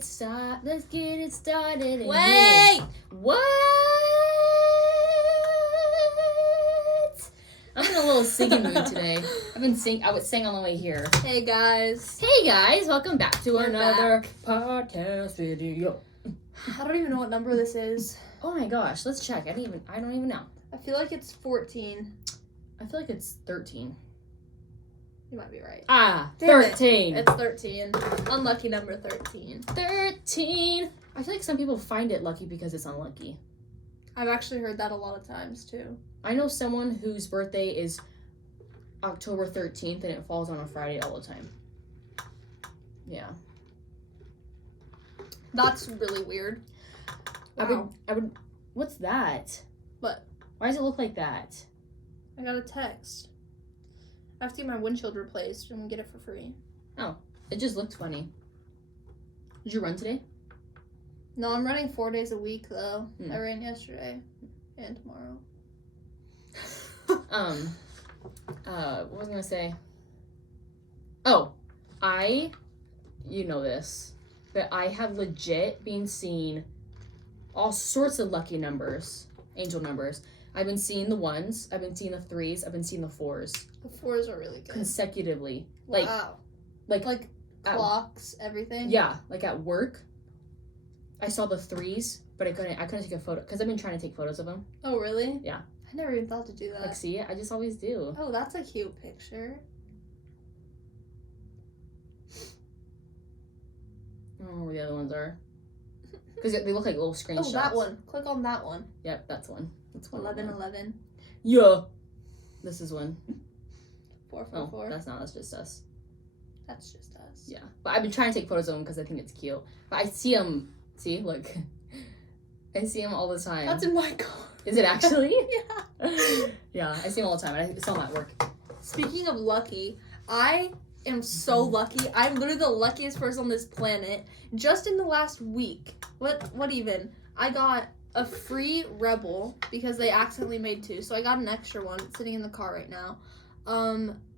it started. Let's get it started. Wait! What? I'm in a little singing mood today. I was sing on the way here. Hey guys. Hey guys, welcome back to We're another podcast video. I don't even know what number this is. Oh my gosh, let's check. I don't even know. I feel like it's 14. I feel like it's 13. You might be right. Ah, Damn 13. It's 13. Unlucky number 13. 13. I feel like some people find it lucky because it's unlucky. I've actually heard that a lot of times too. I know someone whose birthday is October 13th and it falls on a Friday all the time. Yeah. That's really weird. Wow. I would, what's that? What? Why does it look like that? I got a text. I have to get my windshield replaced and get it for free. Oh, it just looked funny. Did you run today? No, I'm running 4 days a week though. Hmm. I ran yesterday and tomorrow. What was I gonna say? Oh, you know this, but I have legit been seeing all sorts of lucky numbers, angel numbers. I've been seeing the ones, I've been seeing the threes, I've been seeing the fours. The 4s are really good. Consecutively. Wow. Like Clocks, everything. yeah, like at work, I saw the threes, but I couldn't take a photo because I've been trying to take photos of them. Oh, really? Yeah. I never even thought to do that. Like, see, I just always do. Oh, that's a cute picture. I don't know where the other ones are. Because they look like little screenshots. Oh, that one. Click on that one. Yep, that's one. That's one. 1111. Yeah. This is one. 444. Oh, that's just us. That's just us. Yeah. But I've been trying to take photos of them because I think it's cute. But I see them. See, look. I see them all the time. That's in my car. Is it actually? Yeah. Yeah, I see them all the time. I saw them at work. Speaking of lucky, I am so lucky. I'm literally the luckiest person on this planet. Just in the last week. What even? I got a free Rebel because they accidentally made 2. So I got an extra one. It's sitting in the car right now.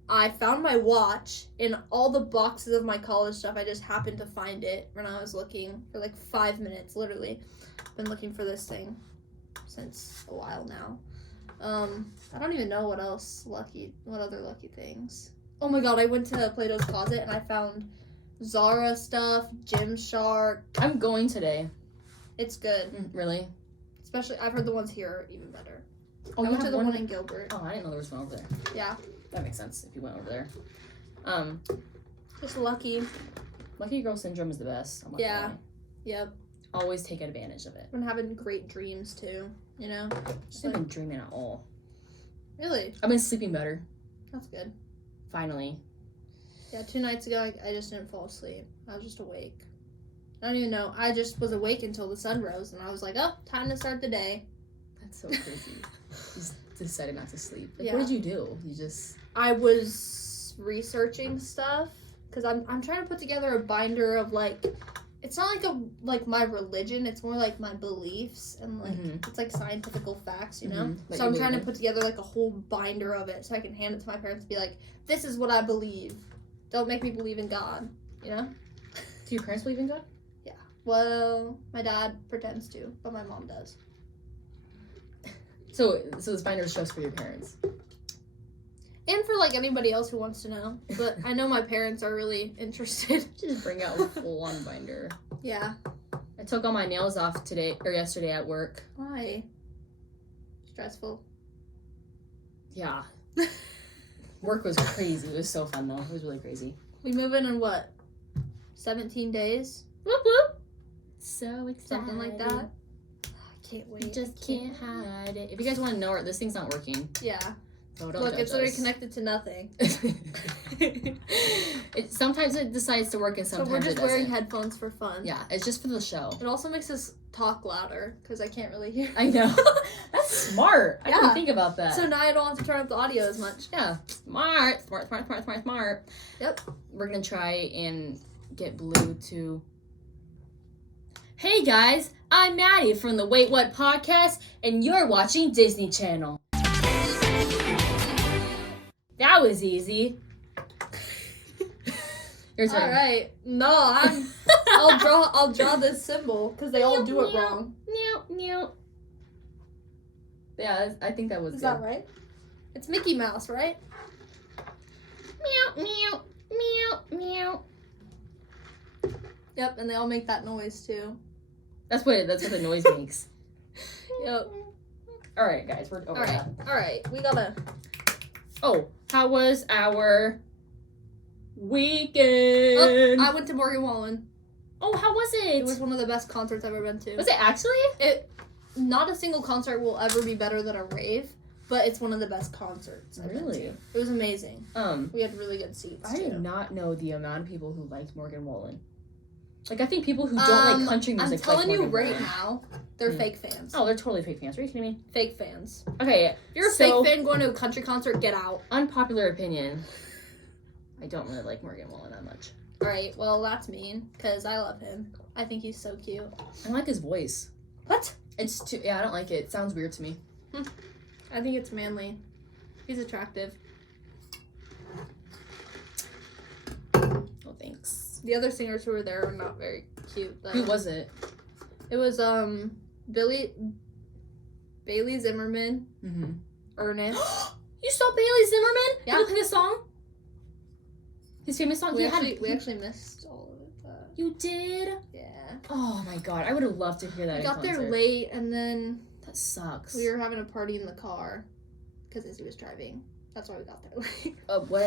I found my watch in all the boxes of my college stuff. I just happened to find it when I was looking for like 5 minutes, literally. Been looking for this thing since a while now. I don't even know what other lucky things. Oh my god, I went to Plato's Closet and I found Zara stuff, Gymshark. I'm going today. It's good. Really? Especially, I've heard the ones here are even better. Oh, I went to the one in Gilbert. Oh, I didn't know there was one over there. Yeah. That makes sense if you went over there. Just lucky. Lucky girl syndrome is the best. I'm not Yeah. gonna lie. Yep. Always take advantage of it. Been having great dreams too, you know? I haven't been dreaming at all. Really? I've been sleeping better. That's good. Finally. Yeah, 2 nights ago, I just didn't fall asleep. I was just awake. I don't even know. I just was awake until the sun rose, and I was like, oh, time to start the day. That's so crazy. Just decided not to sleep. Like, Yeah. what did you do? You just... I was researching stuff, because I'm trying to put together a binder of, like, it's not like my religion, it's more like my beliefs, and, like, it's, like, scientific facts, you know? Like So I'm trying to put together, like, a whole binder of it, so I can hand it to my parents and be like, this is what I believe. Don't make me believe in God, you know? Do your parents believe in God? Yeah. Well, my dad pretends to, but my mom does. So this binder is just for your parents? And for, like, anybody else who wants to know. But I know my parents are really interested. Just bring out a full-on binder. Yeah. I took all my nails off yesterday at work. Why? Stressful. Yeah. Work was crazy. It was so fun, though. It was really crazy. We move in what? 17 days? Whoop, whoop. So excited. Something like that. I can't wait. You just can't hide it. If you guys want to know, this thing's not working. Yeah. So don't Look, judge it's literally us. connected to nothing. Sometimes it decides to work and sometimes So we're just it doesn't. wearing headphones for fun. Yeah, it's just for the show. It also makes us talk louder because I can't really hear. I know. That's smart. I didn't Yeah. think about that. So now I don't have to turn up the audio as much. Yeah, smart. Yep. We're gonna try and get Blue to... Hey guys, I'm Maddie from the Wait What podcast, and you're watching Disney Channel. That was easy. Your turn. All right. No, I'm I'll draw this symbol because they all do it wrong. Yeah, I think that was Is good. that right? It's Mickey Mouse, right? Meow, meow, meow, meow. Yep, and they all make that noise too. That's what the noise makes. Yep. All right, guys, we're over that. All right. We gotta. Oh, how was our weekend? I went to Morgan Wallen. Oh, how was it? It was one of the best concerts I've ever been to. Was it actually? Not a single concert will ever be better than a rave, but it's one of the best concerts I've been Really? to. It was amazing. We had really good seats. I too. did not know the amount of people who liked Morgan Wallen. Like, I think people who don't like country music. I'm telling like you Morgan right Wallen. now, they're fake fans. Oh, they're totally fake fans. Are you kidding me? Fake fans. Okay, If you're a fake fan going to a country concert, get out. Unpopular opinion. I don't really like Morgan Wallen that much. Alright, well, that's mean, because I love him. I think he's so cute. I like his voice. What? It's too. Yeah, I don't like it. It sounds weird to me. I think it's manly. He's attractive. Oh, thanks. The other singers who were there were not very cute, though. Who was it? It was, Bailey Zimmerman, Mm-hmm. Ernest. You saw Bailey Zimmerman? Yeah. Did you play his song? His famous song? We actually missed all of it. You did? Yeah. Oh my god, I would have loved to hear that. We in got there concert. late, and then That sucks. we were having a party in the car because Izzy was driving. That's why we got there late. What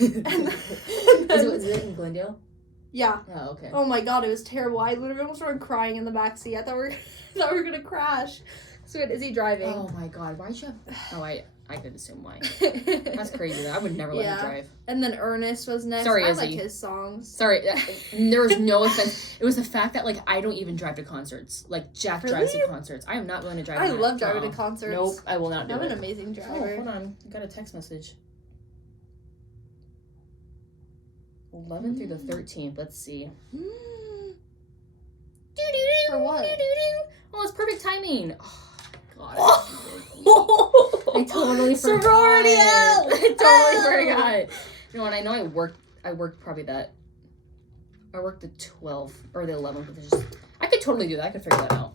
And is it in Glendale? Yeah. Oh, okay. Oh my god, it was terrible. I literally almost started crying in the backseat. I thought we were gonna crash. So we had Izzy driving. Oh my god, why'd you have... Oh, I could assume why. That's crazy. I would never let him drive. And then Ernest was next. Sorry, I Izzy. like his songs. Sorry, there was no offense. It was the fact that, like, I don't even drive to concerts. Like, Jack drives to Really? concerts. I am not willing to drive I to love driving to concerts. Nope, I will not do I'm it. an amazing Oh, driver. hold on. I got a text message. 11th through the 13th. Let's see. For what? Oh, it's perfect timing. Oh, God. Oh. I totally forgot. Sorority out. I totally forgot. You know, and I know I worked probably that. I worked the 12th or the 11th. But just, I could totally do that. I could figure that out.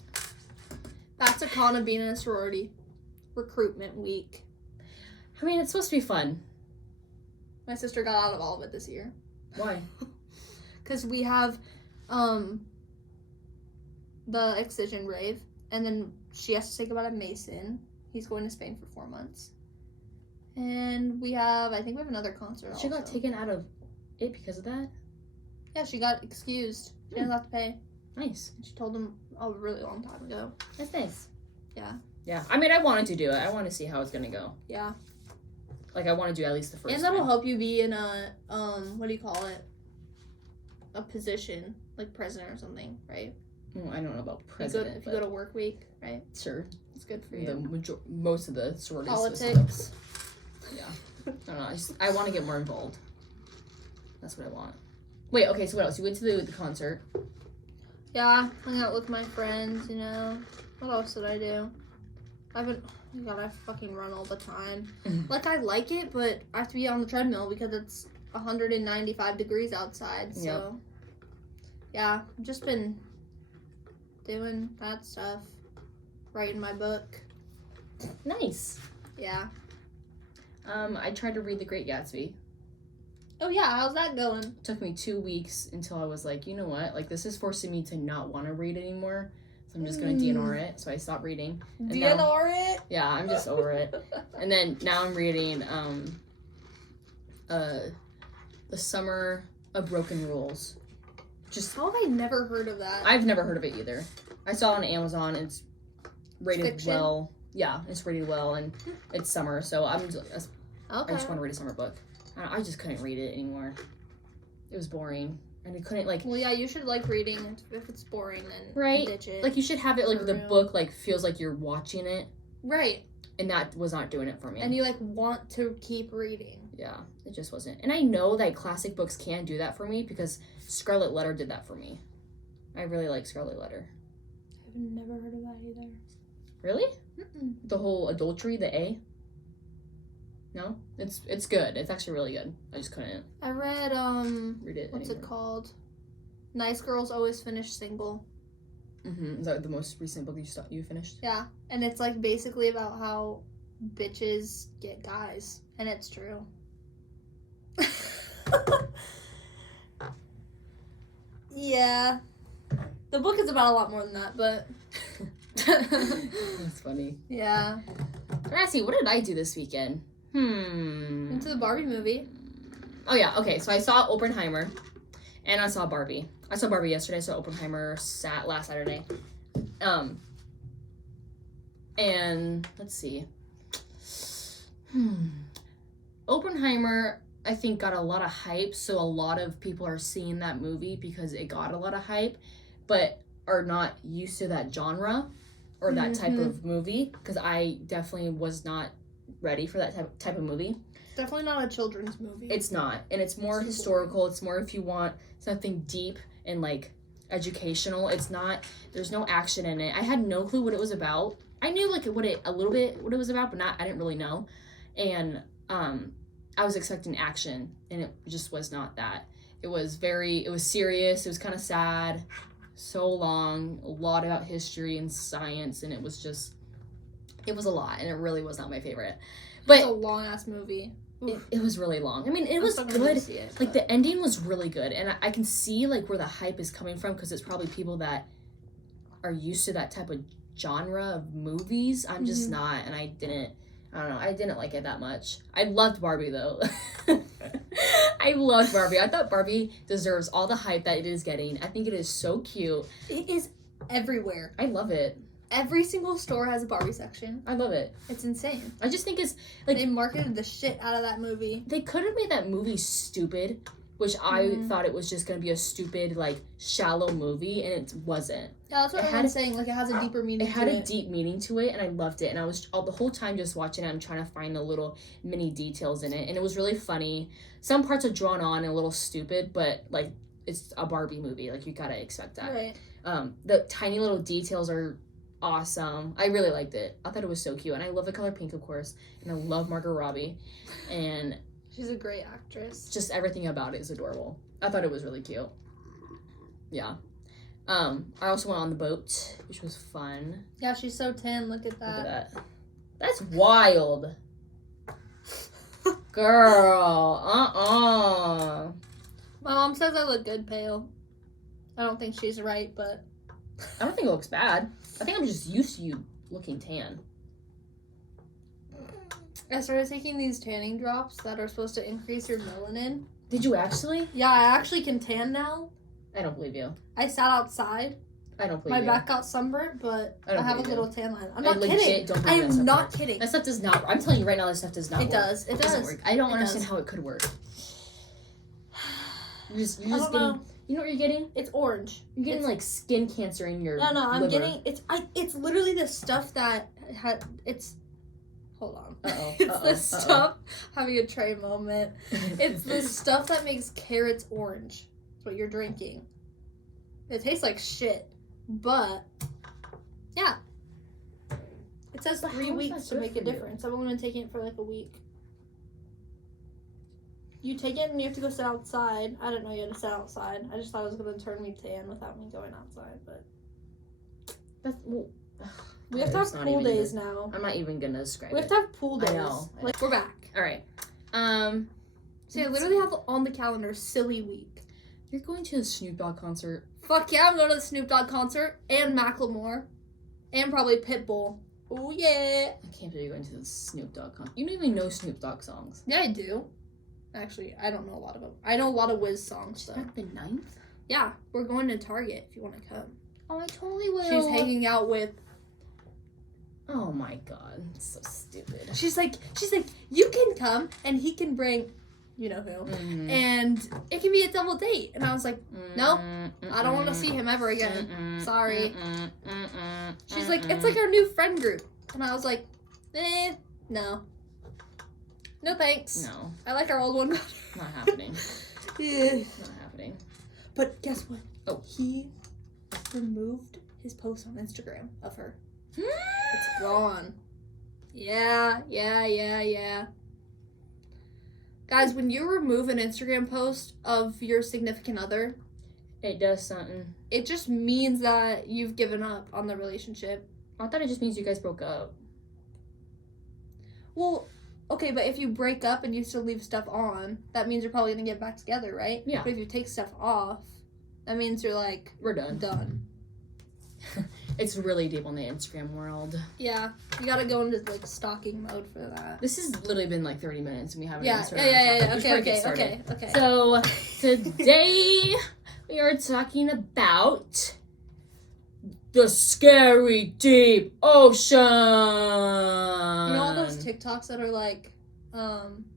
That's a con of being in a sorority. Recruitment week. I mean, it's supposed to be fun. My sister got out of all of it this year. Why? Because we have the Excision rave, and then she has to say goodbye to Mason. He's going to Spain for 4 months. And I think we have another concert She also. got taken out of it because of that? Yeah, she got excused. She didn't have to pay. Nice. She told them a really long time ago. That's nice. Yeah. Yeah. I mean, I wanted to do it. I want to see how it's going to go. Yeah. Like, I want to do at least the first And that'll time. help you be in a, what do you call it? A position, like president or something, right? I don't know about president. If you go to work week, right? Sure. It's good for The you. most of the sororities. Politics. Yeah. I don't know. I want to get more involved. That's what I want. Wait, okay, so what else? You went to the concert. Yeah, hung out with my friends, you know. What else did I do? Oh my god, I fucking run all the time. Like, I like it, but I have to be on the treadmill because it's 195 degrees outside, so. Yep. Yeah, I've just been doing that stuff. Writing my book. Nice. Yeah. I tried to read The Great Gatsby. Oh yeah, how's that going? It took me 2 weeks until I was like, you know what? Like, this is forcing me to not want to read anymore. So I'm just going to DNR it. So I stopped reading. And now- DNR it? Yeah, I'm just over it. And then now I'm reading The Summer of Broken Rules. Just How have I never heard of that? I've never heard of it either. I saw it on Amazon. It's rated Fiction? well. Yeah, it's rated well, and it's summer, so I Okay. just want to read a summer book. I just couldn't read it anymore. It was boring, and I couldn't like. Well, yeah, you should like reading. If it's boring, then Right. ditch it. Like, you should have it like For the real. book like feels like you're watching it, right. and that was not doing it for me. And you like want to keep reading. Yeah, it just wasn't. And I know that classic books can do that for me because Scarlet Letter did that for me. I really like Scarlet Letter. I've never heard of that either. Really? Mm-mm. The whole adultery, the A? No? It's good. It's actually really good. I just couldn't I read read it what's anymore. it called? Nice Girls Always Finish Single. Is that the most recent book you finished? Yeah, and it's like basically about how bitches get guys, and it's true. Yeah. The book is about a lot more than that, but That's funny. yeah. Grassy, what did I do this weekend? Into the Barbie movie. Oh yeah, okay. So I saw Oppenheimer, and I saw Barbie. I saw Barbie yesterday. I saw Oppenheimer last Saturday. And let's see. Oppenheimer, I think, got a lot of hype, so a lot of people are seeing that movie because it got a lot of hype, but are not used to that genre or that type of movie, because I definitely was not ready for that type of movie. Definitely not a children's movie. It's not, and it's more historical. It's more if you want something deep and like educational. It's not. There's no action in it. I had no clue what it was about. I knew like what it was about, but I didn't really know. And I was expecting action, and it just was not that. It was serious. It was kind of sad. So long, a lot about history and science, and it was a lot, and it really was not my favorite. But it's a long ass movie. It was really long. I mean, it was good. Like the ending was really good, and I can see like where the hype is coming from, because it's probably people that are used to that type of genre of movies. I'm just not, and I don't know, I didn't like it that much. I loved Barbie though. I loved Barbie. I thought Barbie deserves all the hype that it is getting. I think it is so cute. It is everywhere. I love it. Every single store has a Barbie section. I love it. It's insane. I just think it's like they marketed the shit out of that movie. They could have made that movie stupid, which I thought it was just gonna be a stupid, like, shallow movie, and it wasn't. Yeah, that's what I'm saying. Like, it has a deeper meaning. It had a deep meaning to it, and I loved it. And I was the whole time just watching it. I'm trying to find the little mini details in it, and it was really funny. Some parts are drawn on and a little stupid, but like it's a Barbie movie. Like you gotta expect that. Right. The tiny little details are awesome. I really liked it. I thought it was so cute, and I love the color pink, of course, and I love Margot Robbie, and she's a great actress. Just everything about it is adorable. I thought it was really cute. Yeah. I also went on the boat, which was fun. Yeah, she's so tan. Look at that. Look at that. That's wild. Girl. My mom says I look good pale. I don't think she's right, but I don't think it looks bad. I think I'm just used to you looking tan. I started taking these tanning drops that are supposed to increase your melanin. Did you actually? Yeah, I actually can tan now. I don't believe you. I sat outside. I don't believe you. My back got sunburnt, but I have a little tan line. I'm not kidding. I am not kidding. That stuff does not. I'm telling you right now, that stuff does not work. It does. It does. Work. I don't understand how it could work. You're just getting. You know what you're getting? It's orange. You're getting like skin cancer in your No, I'm liver. getting it's literally the stuff that it's hold on. Uh-oh. It's the stuff having a tray moment. It's the stuff that makes carrots orange. That's what you're drinking. It tastes like shit. But yeah. It says 3 weeks to make a difference. I've only been taking it for like a week. You take it and you have to go sit outside. I didn't know you had to sit outside. I just thought it was going to turn me tan without me going outside, but we have to have pool days now. I'm not even going to describe it. We have to have pool days. I know. Like, we're back. All right. So I literally have on the calendar Silly Week. You're going to the Snoop Dogg concert. Fuck yeah, I'm going to the Snoop Dogg concert and Macklemore and probably Pitbull. Oh yeah. I can't believe you're going to the Snoop Dogg concert. You don't even know Snoop Dogg songs. Yeah, I do. Actually, I don't know a lot of them. I know a lot of Wiz songs, though. Like the 9th? Yeah, we're going to Target if you want to come. Oh, I totally will. She's hanging out with... Oh my god, it's so stupid. She's like, you can come, and he can bring, you know who, and it can be a double date. And I was like, nope, I don't want to see him ever again. Sorry. She's like, it's like our new friend group. And I was like, no. No thanks. No. I like our old one better. Not happening. Yeah. Not happening. But guess what? Oh. He removed his post on Instagram of her. It's gone. Yeah. Guys, when you remove an Instagram post of your significant other, It does something. It just means that you've given up on the relationship. I thought it just means you guys broke up. Well, okay, but if you break up and you still leave stuff on, that means you're probably gonna get back together, right? Yeah. But if you take stuff off, that means you're like We're done. done. It's really deep on the Instagram world. Yeah, you gotta go into like stalking mode for that. This has literally been like 30 minutes and we haven't Yeah, even started our topic. We should probably get started. Okay. So today we are talking about the scary deep ocean. You know all those TikToks that are like,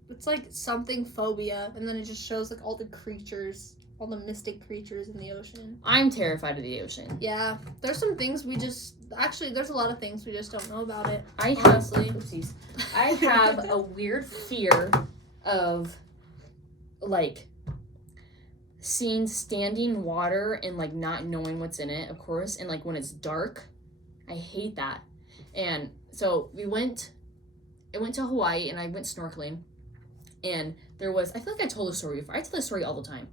it's like something phobia, and then it just shows like all the creatures, all the mystic creatures in the ocean. I'm terrified of the ocean. Yeah, there's some things there's a lot of things we just don't know about it. I have a weird fear of like seeing standing water and like not knowing what's in it, of course, and like when it's dark. I hate that. And so I went to Hawaii and I went snorkeling, and there was, I feel like I told the story before. I tell this story all the time.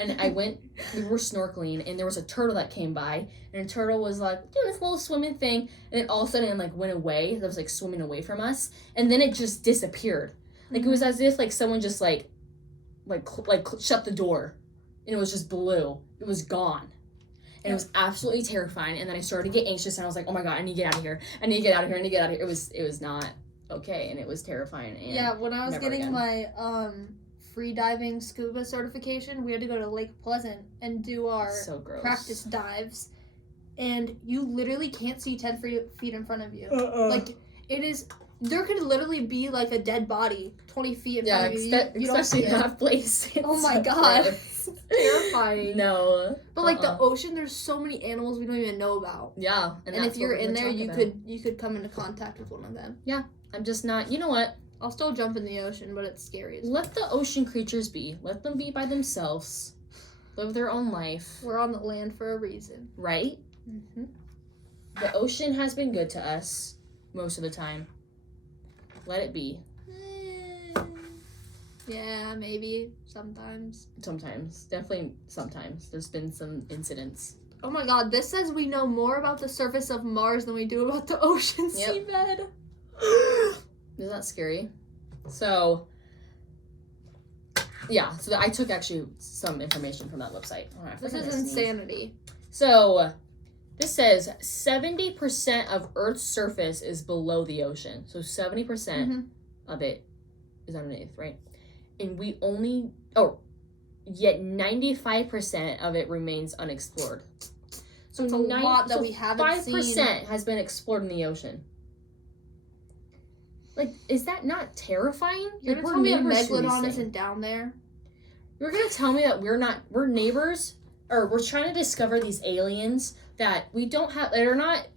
And we were snorkeling, and there was a turtle that came by, and the turtle was like doing this little swimming thing, and then all of a sudden it like went away. It was like swimming away from us, and then it just disappeared. Like it was as if like someone just like shut the door, and it was just blue. It was gone. And it was absolutely terrifying. And then I started to get anxious, and I was like, oh my god, I need to get out of here. I need to get out of here. It was not okay, and it was terrifying. And yeah, when I was getting again. my free diving scuba certification, we had to go to Lake Pleasant and do our so gross. practice dives, and you literally can't see 10 feet in front of you. Like, it is, there could literally be like a dead body 20 feet in front of you. You don't especially see in it. that place. Oh my god. It's terrifying. No. But like the ocean, there's so many animals we don't even know about. Yeah. And if you're in there, you could come into contact with one of them. Yeah. I'm just not, you know what? I'll still jump in the ocean, but it's scary. Let the ocean creatures be. Let them be by themselves. Live their own life. We're on the land for a reason. Right? Mm-hmm. The ocean has been good to us most of the time. Let it be. Yeah, maybe. Sometimes. Sometimes. Definitely sometimes. There's been some incidents. Oh my god, this says we know more about the surface of Mars than we do about the ocean Yep. seabed. Isn't that scary? So, yeah. So I took actually some information from that website. This is insanity. So, this says 70% of Earth's surface is below the ocean. So 70% of it is underneath, right? And yet 95% of it remains unexplored. So it's a lot that we haven't seen. 5% has been explored in the ocean. Like, is that not terrifying? You're like, gonna tell me a neighbors to these megalodon things. isn't down there? You're gonna tell me that we're neighbors, or we're trying to discover these aliens that we don't have, that are not,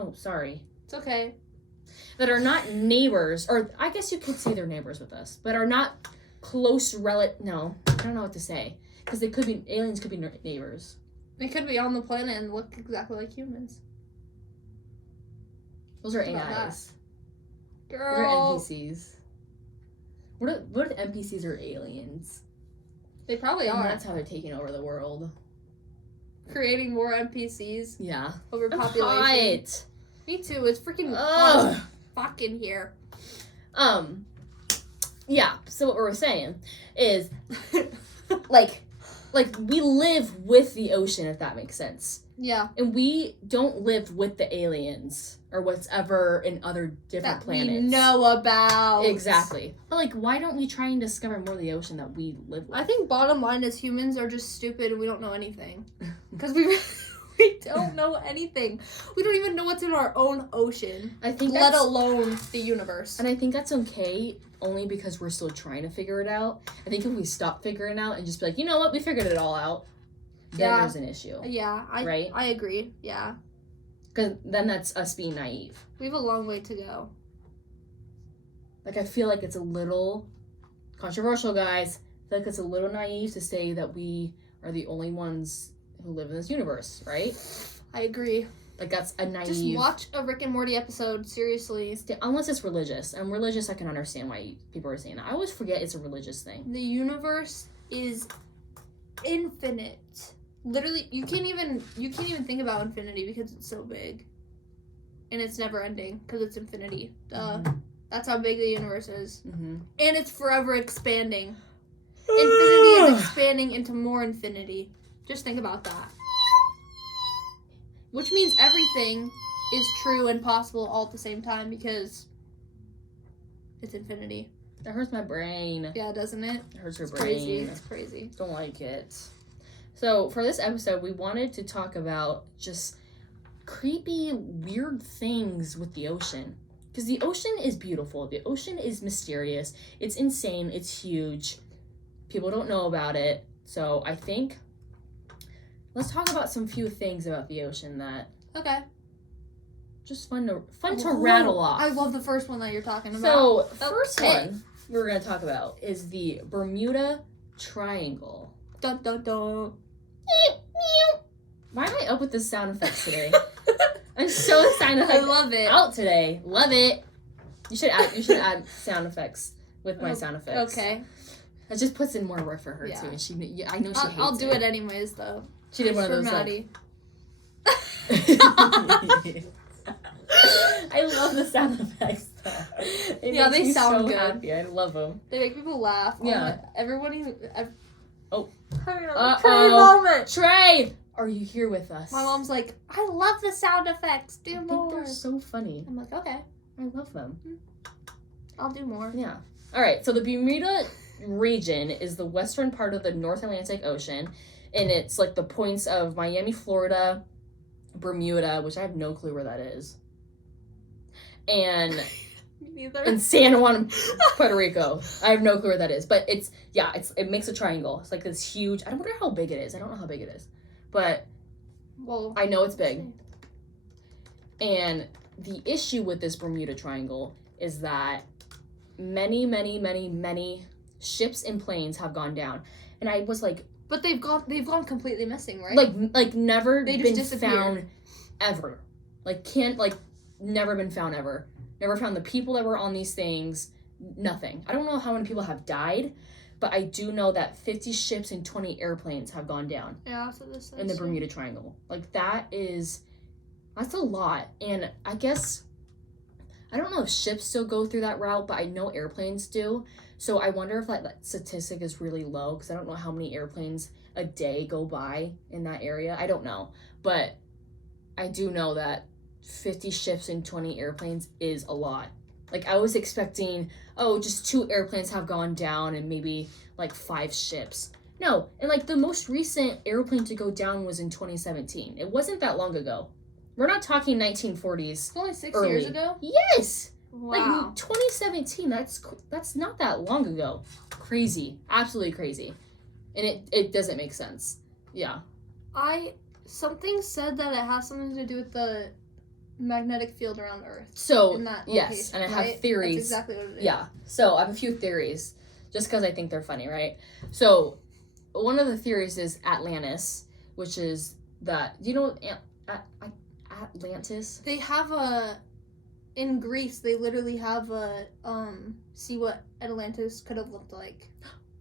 oh, sorry. It's okay. That are not neighbors, or I guess you could say they're neighbors with us, but are not close no, I don't know what to say. Because aliens could be neighbors. They could be on the planet and look exactly like humans. Those are Think about AIs. Girl. Those are NPCs. What if NPCs are aliens? They probably And are. that's how they're taking over the world. Creating more NPCs. Yeah. Overpopulation. Hot. Me too. It's freaking Ugh. hot fucking here. Yeah, so what we're saying is, like we live with the ocean, if that makes sense. Yeah. And we don't live with the aliens or whatever in other different That planets. we know about. Exactly. But like, why don't we try and discover more of the ocean that we live with? I think bottom line is humans are just stupid and we don't know anything. Because we don't know anything. We don't even know what's in our own ocean. I think let alone the universe. And I think that's okay, only because we're still trying to figure it out. I think if we stop figuring it out and just be like, you know what, we figured it all out, then there's an issue. Yeah, right? I agree. Yeah. Because then that's us being naive. We have a long way to go. Like, I feel like it's a little controversial, guys. I feel like it's a little naive to say that we are the only ones who live in this universe, right? I agree. Like, that's a naive... Just watch a Rick and Morty episode, seriously. Unless it's religious. And religious, I can understand why people are saying that. I always forget it's a religious thing. The universe is infinite. literally you can't even think about infinity because it's so big, and it's never ending because it's infinity. That's how big the universe is, and it's forever expanding. Infinity is expanding into more infinity. Just think about that. Which means everything is true and possible all at the same time because it's infinity. That hurts my brain. Yeah, doesn't it? It hurts your It's brain. crazy. It's crazy. Don't like it. So for this episode, we wanted to talk about just creepy, weird things with the ocean. Because the ocean is beautiful. The ocean is mysterious. It's insane. It's huge. People don't know about it. So I think let's talk about some few things about the ocean that Okay. just fun to rattle off. I love the first one that you're talking about. So first Okay. one we're gonna talk about is the Bermuda Triangle. Dun dun dun. Why am I up with the sound effects today? I'm so excited. I love it. Out today. Love it. You should add sound effects with my sound effects. Okay. It just puts in more work for her Yeah. too, and I know she hates I'll do it anyways though. She did one of For those Maddie. like. I love the sound effects. Though. It Yeah, makes they me sound so good. happy. I love them. They make people laugh. Yeah. Everybody. Oh. Having a Uh-oh. Trey moment. Trey, are you here with us? My mom's like, I love the sound effects. I Do think more. they're so funny. I'm like, okay, I love them. I'll do more. Yeah. All right. So the Bermuda region is the western part of the North Atlantic Ocean, and it's like the points of Miami, Florida, Bermuda, which I have no clue where that is, and Me neither. in San Juan, Puerto Rico. I have no clue where that is, but it makes a triangle. It's like this huge. I don't wonder how big it is. I don't know how big it is, but Well, I know it's big. And the issue with this Bermuda Triangle is that many, many, many, many ships and planes have gone down. And I was like, but they've gone completely missing, right? like never They just been disappeared. found ever. Never been found ever. Never found the people that were on these things. Nothing. I don't know how many people have died, but I do know that 50 ships and 20 airplanes have gone down Yeah, so this in the Bermuda Triangle. Like that's a lot. And I guess I don't know if ships still go through that route, but I know airplanes do. So I wonder if that statistic is really low because I don't know how many airplanes a day go by in that area. I don't know. But I do know that 50 ships and 20 airplanes is a lot. Like I was expecting, just 2 airplanes have gone down and maybe like 5 ships. No, and like the most recent airplane to go down was in 2017. It wasn't that long ago. We're not talking 1940s. It's only 6 early. years ago. Yes. Wow. Like 2017. That's not that long ago. Crazy. Absolutely crazy. And it doesn't make sense. Yeah. Something said that it has something to do with the magnetic field around Earth. So In that yes, location, and I have right? theories. That's exactly what it is. Yeah. So I have a few theories, just because I think they're funny, right? So one of the theories is Atlantis, which is that, do you know Atlantis? They have in Greece, they literally have see what Atlantis could have looked like.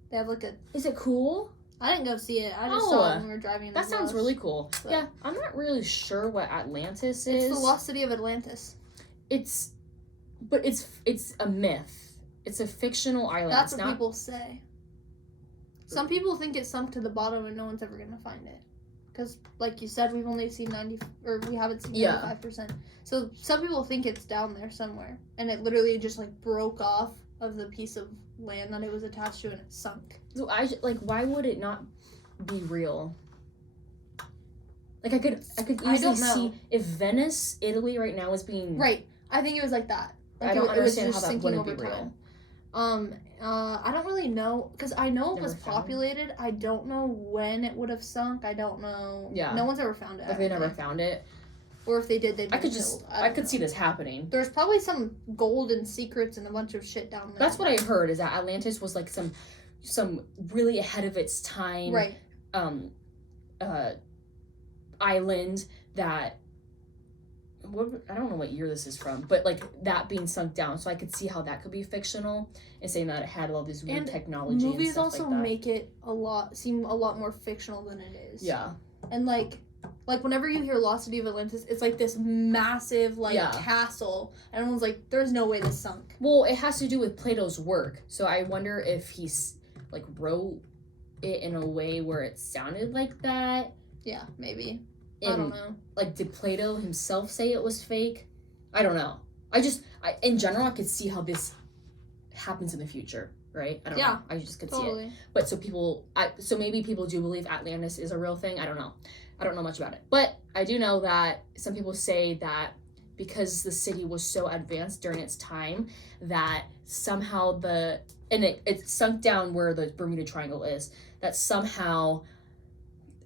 They have like a, Is it cool? I didn't go see it. I just Oh, saw it when we were driving. in the That sounds bus. really cool. But- Yeah, I'm not really sure what Atlantis is. It's the lost city of Atlantis. It's a myth. It's a fictional island. That's it's what not. people say. Some people think it sunk to the bottom and no one's ever gonna find it. Because, like you said, we've only seen we haven't seen Yeah. 95%. So some people think it's down there somewhere, and it literally just like broke off of the piece of land that it was attached to, and it sunk. So why would it not be real? Like I could I easily don't know. see if Venice, Italy, right now is being. Right. I think it was like that. Like I don't it was understand just how that sinking wouldn't be over real. time. I don't really know because I know it Never was found it? populated. I don't know when it would have sunk. I don't know. Yeah. No one's ever found it. I Like they don't never think. found it. Or if they did, they'd I been could killed. I don't could know. see this happening. There's probably some gold and secrets and a bunch of shit down there. That's what I heard, is that Atlantis was like some really ahead of its time. Right. Island that. I don't know what year this is from, but like that being sunk down, so I could see how that could be fictional and saying that it had all this weird And technology. Movies and stuff also like that. make it seem a lot more fictional than it is. Yeah, And like whenever you hear Lost City of Atlantis, it's like this massive castle. And everyone's like, there's no way this sunk. Well, it has to do with Plato's work. So I wonder if he's like wrote it in a way where it sounded like that. Yeah, maybe. And, I don't know. Like, did Plato himself say it was fake? I don't know. In general, I could see how this happens in the future, right? I don't know. I just could see it. But so maybe people do believe Atlantis is a real thing. I don't know. I don't know much about it. But I do know that some people say that because the city was so advanced during its time that somehow it sunk down where the Bermuda Triangle is, that somehow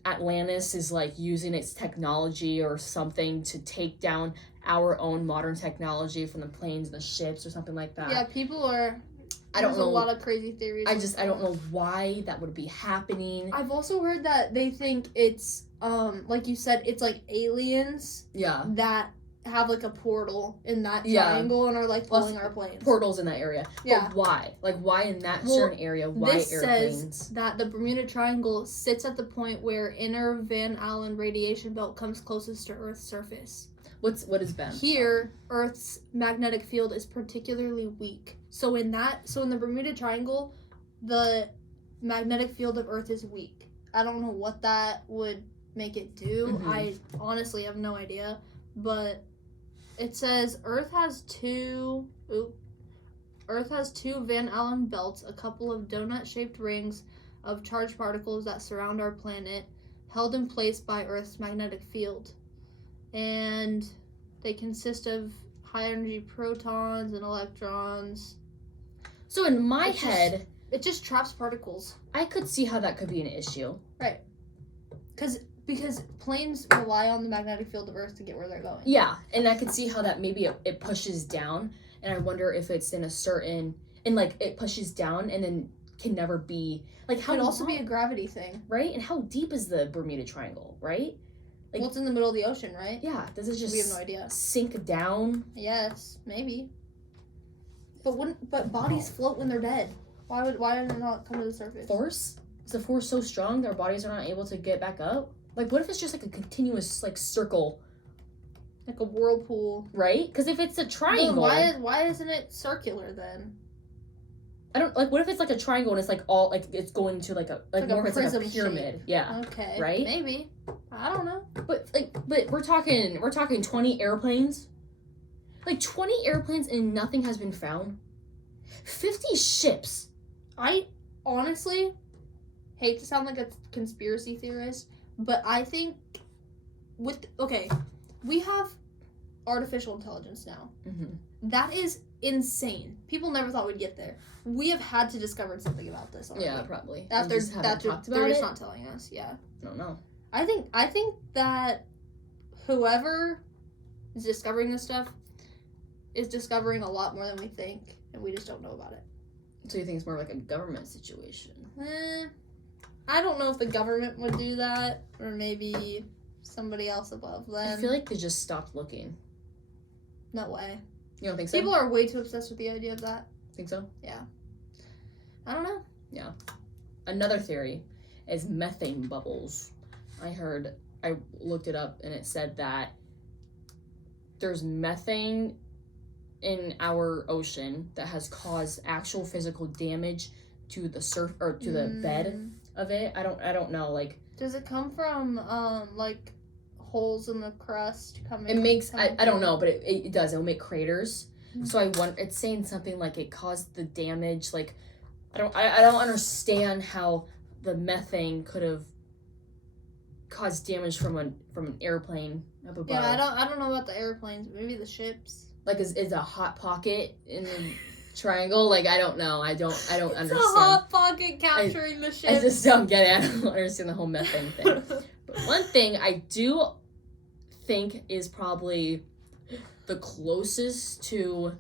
Atlantis is like using its technology or something to take down our own modern technology from the planes and the ships or something like that. Yeah, people are. There's a lot of crazy theories. I don't know why that would be happening. I've also heard that they think it's like you said, it's like aliens. Yeah. That have like a portal in that triangle and are like pulling our planes. Portals in that area. Yeah. But why? Like why in that certain area? Why this airplanes? Says that the Bermuda Triangle sits at the point where inner Van Allen radiation belt comes closest to Earth's surface. What is Ben? Here, Earth's magnetic field is particularly weak. So in the Bermuda Triangle, the magnetic field of Earth is weak. I don't know what that would make it do. Mm-hmm. I honestly have no idea. But it says Earth has two Van Allen belts, a couple of donut-shaped rings of charged particles that surround our planet, held in place by Earth's magnetic field. And they consist of high-energy protons and electrons. So in my head... It just traps particles. I could see how that could be an issue. Right. Because planes rely on the magnetic field of Earth to get where they're going. Yeah, and I could see how that maybe it pushes down, and I wonder if it's in a certain... And, like, it pushes down and then can never be... Like, how... It could also be a gravity thing. Right? And how deep is the Bermuda Triangle, right? Like, well, it's in the middle of the ocean, right? Yeah, does it just... We have no idea. Sink down? Yes, maybe. But bodies float when they're dead. Why did it not come to the surface? Force? Is the force so strong their bodies are not able to get back up? Like, what if it's just like a continuous like circle, like a whirlpool, right? Because if it's a triangle, why isn't it circular then? I don't like. What if it's like a triangle and it's like all like it's going to like more of it's like a pyramid? Shape. Yeah. Okay. Right. Maybe. I don't know. But we're talking 20 airplanes, like 20 airplanes and nothing has been found. 50 ships. I honestly hate to sound like a conspiracy theorist, but I think we have artificial intelligence now. Mm-hmm. That is insane. People never thought we'd get there. We have had to discover something about this already. Yeah, probably. They're just not telling us. Yeah. I don't know. I think that whoever is discovering this stuff is discovering a lot more than we think, and we just don't know about it. So you think it's more like a government situation? I don't know if the government would do that, or maybe somebody else above them. I feel like they just stopped looking. No way. You don't think so? People are way too obsessed with the idea of that. Think so? Yeah. I don't know. Yeah. Another theory is methane bubbles. I looked it up and it said that there's methane in our ocean that has caused actual physical damage to the surf or to the bed of it. I don't know, like, does it come from like holes in the crust coming? It makes I don't know, but it does. It'll make craters. Mm-hmm. So it's saying something like it caused the damage. Like I don't understand how the methane could have caused damage from an airplane up above. Yeah, I don't know about the airplanes. Maybe the ships. Like is a hot pocket in the triangle? Like I don't know. I don't understand. It's a hot pocket capturing the ships. I just don't get it. I don't understand the whole methane thing. But one thing I do think is probably the closest to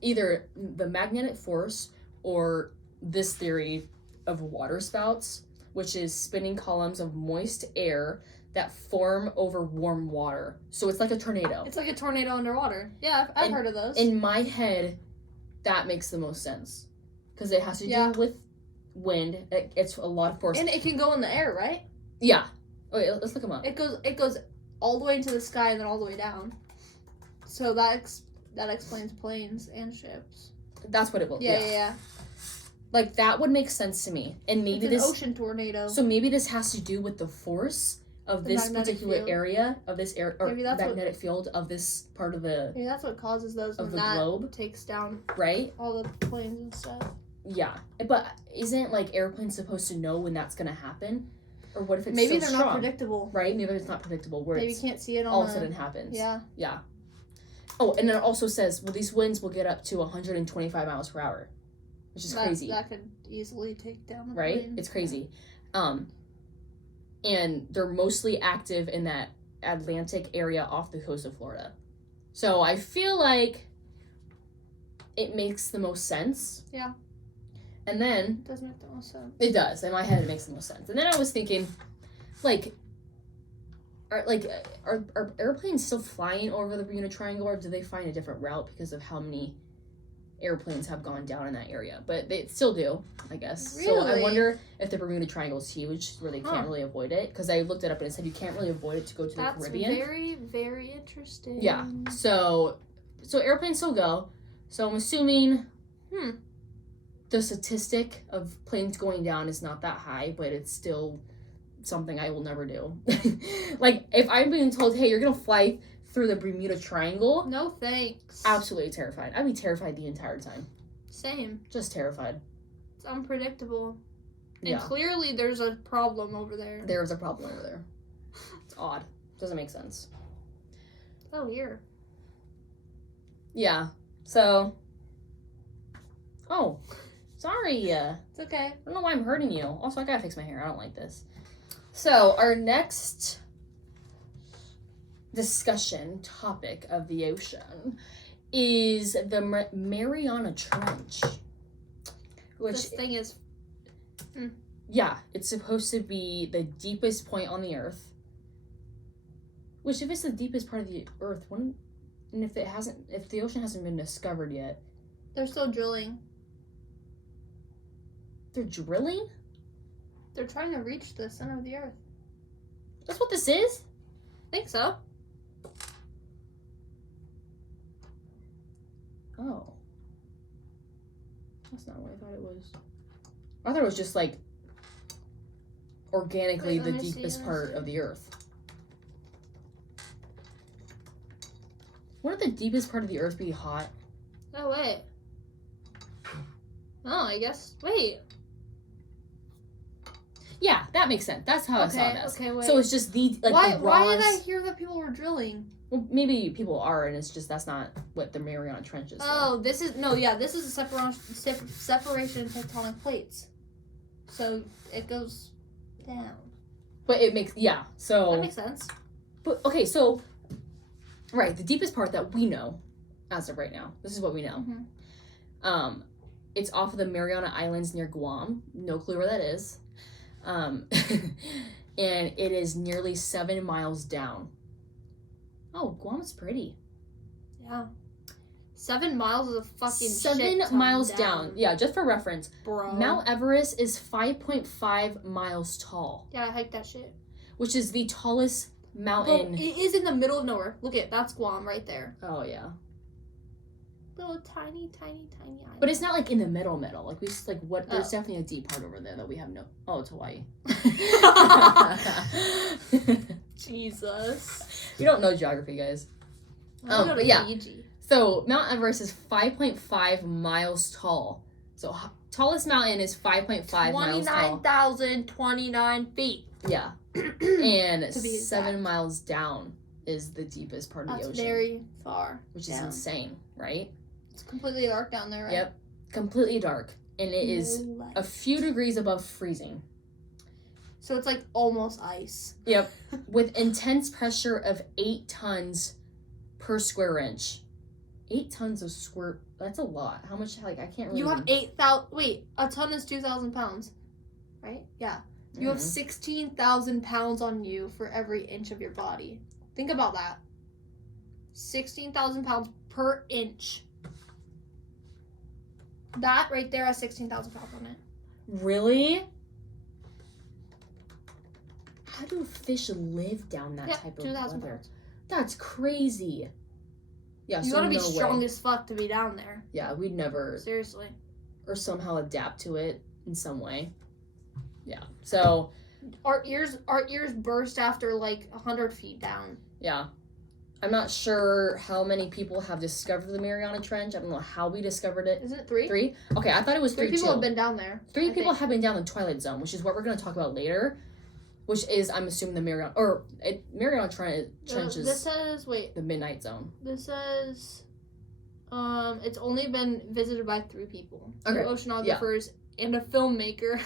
either the magnetic force or this theory of water spouts, which is spinning columns of moist air that form over warm water. So it's like a tornado. It's like a tornado underwater. Yeah, I've heard of those. In my head, that makes the most sense. Because it has to do with wind. It's a lot of force. And it can go in the air, right? Yeah. Oh, wait, let's look them up. It goes all the way into the sky and then all the way down. So that explains planes and ships. That's what it will. Yeah. Like that would make sense to me. And maybe it's an this ocean tornado. So maybe this has to do with the force of this particular field. area of this area or Maybe that's magnetic field of this part of the Maybe that's what causes those of when the that globe, takes down right? all the planes and stuff. Yeah, but isn't like airplanes supposed to know when that's gonna happen, or what if it's maybe so they're strong, not predictable, right? Maybe it's not predictable. Where maybe it's you can't see it on all of a sudden happens. Yeah. Oh, and then it also says, well, these winds will get up to 125 miles per hour, which is crazy. That could easily take down the right? plane. It's crazy. And they're mostly active in that Atlantic area off the coast of Florida. So I feel like it makes the most sense. Yeah. And then It does make the most sense. it does. In my head it makes the most sense. And then I was thinking, are airplanes still flying over the Bermuda Triangle, or do they find a different route because of how many airplanes have gone down in that area? But they still do, I guess. So I Really? wonder if the Bermuda Triangle is huge, where they can't really avoid it. Because I looked it up and it said you can't really avoid it to go to the Caribbean. That's very, very interesting. Yeah. So airplanes still go. So I'm assuming the statistic of planes going down is not that high, but it's still something I will never do. Like, if I'm being told, hey, you're gonna fly through the Bermuda Triangle, No thanks. absolutely terrified. I'd be terrified the entire time. Same. Just terrified. It's unpredictable. And Yeah. clearly there's a problem over there. There's a problem over there. It's odd. Doesn't make sense. Oh, here. Yeah. So. Oh. Sorry. It's okay. I don't know why I'm hurting you. Also, I gotta fix my hair. I don't like this. So, our next discussion topic of the ocean is the Mariana Trench. Which, This thing is... yeah, it's supposed to be the deepest point on the Earth. Which, if it's the deepest part of the Earth, wouldn't... And if the ocean hasn't been discovered yet, They're still drilling. they're drilling? They're trying to reach the center of the Earth. That's what this is? I think so. Oh. That's not what I thought it was. I thought it was just like organically Wait, the let me see, deepest let me part see. of the Earth. Wouldn't the deepest part of the Earth be hot? Oh, wait. Oh, I guess. Wait. Yeah, that makes sense. That's how I saw it as. Okay, wait. So it's just the like why the did I Ross. hear that people were drilling? Well, maybe people are, and it's just that's not what the Mariana Trench is. Oh, this is this is a separation of tectonic plates. So it goes down. But it makes So That makes sense. But okay, so right, the deepest part that we know as of right now. This is what we know. Mhm. It's off of the Mariana Islands near Guam. No clue where that is. And it is nearly 7 miles down. Oh, Guam is pretty. Yeah. 7 miles is a fucking 7 shit ton miles down. Yeah, just for reference, bro. Mount Everest is 5.5 miles tall, Yeah, I hiked that shit. which is the tallest Bro, mountain. it is in the middle of nowhere. Look at that's Guam right there. Oh yeah, Little tiny island. but it's not like in the middle. Like we just like what? There's definitely a deep part over there that we have no. Oh, it's Hawaii. Jesus. You don't know geography, guys. I'm gonna but yeah. Fiji. So Mount Everest is 5.5 miles tall. So tallest mountain is 5.5 miles tall. 29,029 feet. Yeah, and To be 7 exact. miles down is the deepest part of That's the ocean, very far. which is down. insane, right? It's completely dark down there, right? Yep, completely dark, and it is No light. a few degrees above freezing. So it's like almost ice. Yep, with intense pressure of 8 tons per square inch. 8 tons of square. That's a lot. How much? Like I can't really. You have 8,000. Wait, a ton is 2,000 pounds, right? Yeah. You have Mhm. 16,000 pounds on you for every inch of your body. Think about that. 16,000 pounds per inch. That right there has 16,000 pounds on it. Really? how do fish live down that type of 2,000 weather? pounds. That's crazy. Yeah, You so gotta be no strong way. as fuck to be down there. Yeah, we'd never, Seriously. or somehow adapt to it in some way. Yeah, so Our ears burst after like 100 feet down. yeah. I'm not sure how many people have discovered the Mariana Trench. I don't know how we discovered it. Isn't it 3? 3? Okay, I thought it was 3 people too. have been down there. 3 I people think. have been down the Twilight Zone, which is what we're going to talk about later. Which is, I'm assuming, the Mariana... Mariana Trench is This says, wait, the Midnight Zone. this says, it's only been visited by 3 people. 2 Okay, oceanographers and a filmmaker.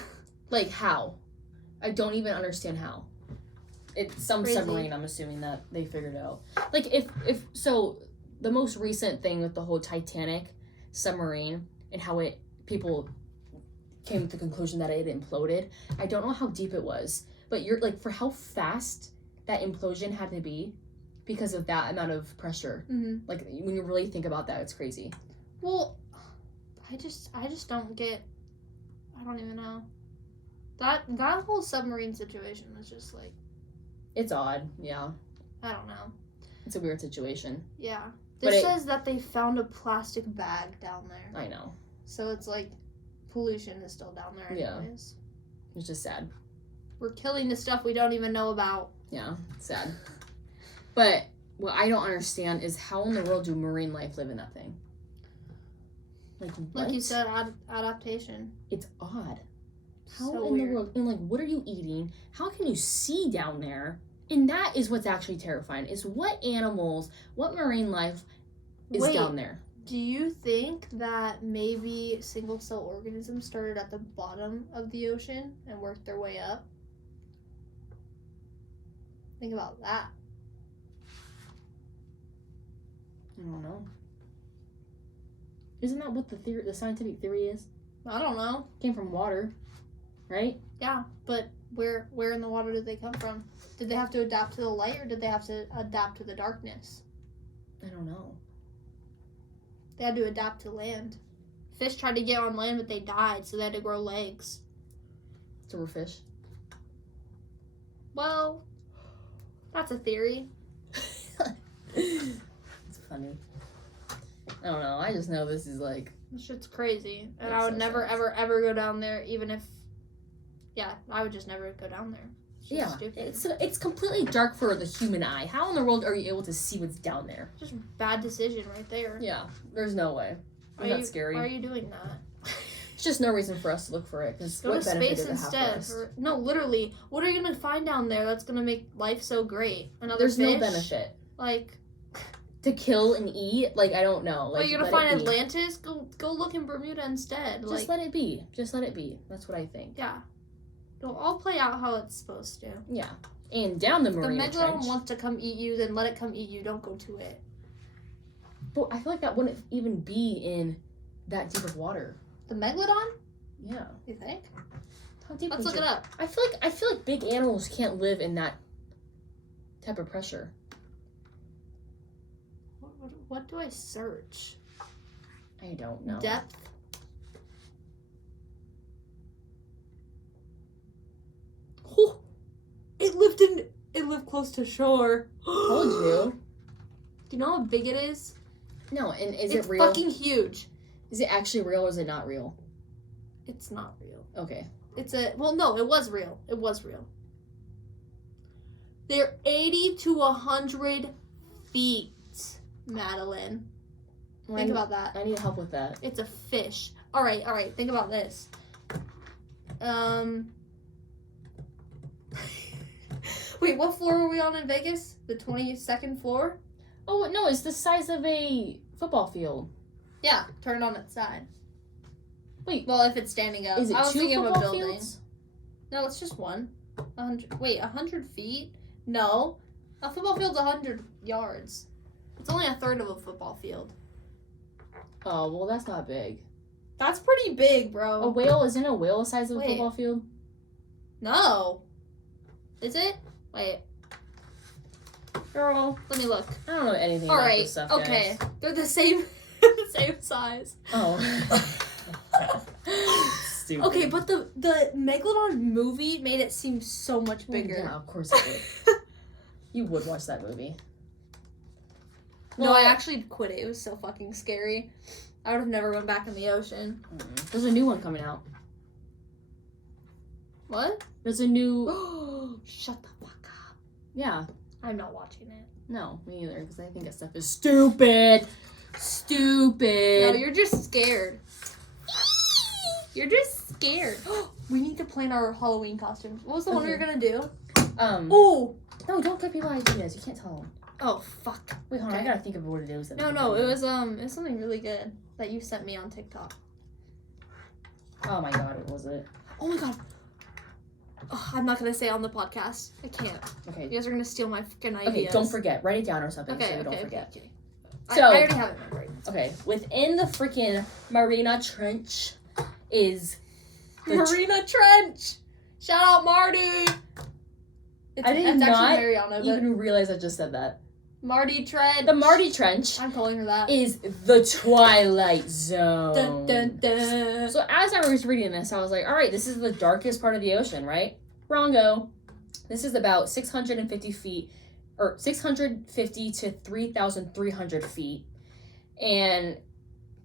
Like, how? I don't even understand how. It's some Crazy. submarine, I'm assuming, that they figured out. Like, if so, the most recent thing with the whole Titanic submarine and how people came to the conclusion that it imploded. I don't know how deep it was, but you're like, for how fast that implosion had to be because of that amount of pressure. Mm-hmm. Like, when you really think about that, it's crazy. Well, I just don't get. I don't even know. That whole submarine situation was just like, It's odd, yeah. I don't know. It's a weird situation. Yeah. But This says that they found a plastic bag down there. I know. So it's like pollution is still down there Yeah. anyways. It's just sad. We're killing the stuff we don't even know about. Yeah, sad. But what I don't understand is how in the world do marine life live in that thing? Like, what? Like you said, adaptation. It's odd. How So in weird. the world? And like, what are you eating? How can you see down there? And that is what's actually terrifying. Is what animals, what marine life is Wait, down there? do you think that maybe single-cell organisms started at the bottom of the ocean and worked their way up? Think about that. I don't know. Isn't that what the scientific theory is? I don't know. Came from water, right? Yeah, but where in the water did they come from? Did they have to adapt to the light or did they have to adapt to the darkness? I don't know. They had to adapt to land. Fish tried to get on land, but they died, so they had to grow legs. So we're fish. Well, that's a theory. It's funny. I don't know. I just know this is like. This shit's crazy. And Makes I would no never, sense. ever go down there, even if... Yeah, I would just never go down there. It's just Yeah, stupid. it's completely dark for the human eye. How in the world are you able to see what's down there? Just bad decision right there. Yeah, there's no way. Isn't that scary? Why are you doing that? It's just no reason for us to look for it. Because Go what to benefit space does it have for instead. us? No, literally. What are you going to find down there that's going to make life so great? Another There's no fish? benefit Like... to kill and eat. Like, I don't know. Like, Well, you're gonna let it find be. Atlantis? Go look in Bermuda instead. Just let it be. Just let it be. That's what I think. Yeah. It'll all play out how it's supposed to. Yeah. And down the If the Marina megalodon Trench. wants to come eat you, then let it come eat you. Don't go to it. But I feel like that wouldn't even be in that deep of water. The megalodon? Yeah. You think? How deep Let's would look you- it up. I feel like big animals can't live in that type of pressure. What do I search? I don't know. Depth. Oh, it lived close to shore. Told you. Do you know how big it is? No, and is It's it real? fucking huge. Is it actually real or is it not real? It's not real. Okay. No, it was real. It was real. They're 80 to 100 feet, Madeline. Think about that. I need help with that. It's a fish. All right. Think about this. Wait, what floor were we on in Vegas? The 22nd floor? Oh no, it's the size of a football field. Yeah, turn it on its side. Wait, Well, if it's standing up. is it I was 2 thinking of a football building. fields? No, it's just one. 100 feet? No. A football field's 100 yards. It's only a third of a football field. Oh well, that's not big. That's pretty big, bro. A whale isn't a whale the size of a Wait. football field? No. Is it? Wait, Girl, let me look. I don't know anything All about right. this stuff. Okay. Guys. They're the same the same size. Oh. stupid. Okay, but the Megalodon movie made it seem so much bigger. Yeah, of course it would. You would watch that movie. No, I actually quit it. It was so fucking scary. I would have never went back in the ocean. There's a new one coming out. What? There's a new... Shut the fuck up. Yeah. I'm not watching it. No, me either, because I think that stuff is stupid. Stupid. No, you're just scared. You're just scared. We need to plan our Halloween costumes. What was the one we were gonna do? Ooh. No, don't give people ideas. You can't tell them. Oh fuck. Wait, hold on. I Okay. gotta think of what it is. No, it was something really good that you sent me on TikTok. Oh my god, what was it? Oh my god. Oh, I'm not gonna say it on the podcast. I can't. Okay. You guys are gonna steal my fucking ideas. Okay, don't forget. Write it down or something Okay, so you don't okay, forget. okay. So- I already have it memorized. Okay, within the freaking Marina Trench is the Marina Trench. Shout out Marty. I did it's not actually Mariana, but even realize I just said that. Marty Trench. The Marty Trench I'm calling her that. is the Twilight Zone. Dun, dun, dun. So as I was reading this, I was like, all right, this is the darkest part of the ocean, right? Wrongo. This is about 650 feet, or 650 to 3,300 feet. And